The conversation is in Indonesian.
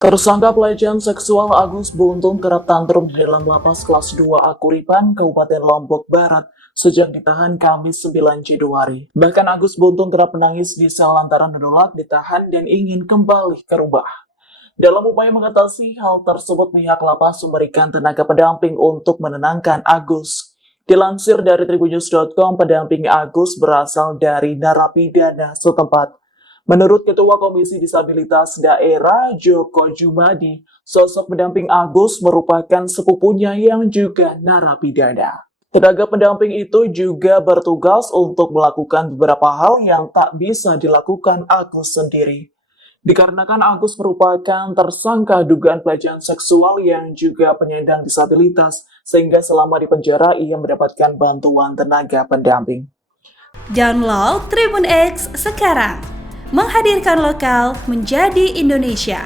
Tersangka pelecehan seksual Agus Buntung kerap tantrum di dalam lapas kelas 2 Akuripan, Kabupaten Lombok Barat, sejak ditahan Kamis 9 Januari. Bahkan Agus Buntung kerap menangis di sel lantaran menolak ditahan dan ingin kembali ke rumah. Dalam upaya mengatasi hal tersebut, pihak lapas memberikan tenaga pendamping untuk menenangkan Agus. Dilansir dari tribunnews.com, pendamping Agus berasal dari narapidana setempat. Menurut Ketua Komisi Disabilitas Daerah Joko Jumadi, sosok pendamping Agus merupakan sepupunya yang juga narapidana. Tenaga pendamping itu juga bertugas untuk melakukan beberapa hal yang tak bisa dilakukan Agus sendiri. Dikarenakan Agus merupakan tersangka dugaan pelecehan seksual yang juga penyandang disabilitas, sehingga selama di penjara ia mendapatkan bantuan tenaga pendamping. Download Tribun X sekarang, menghadirkan lokal menjadi Indonesia.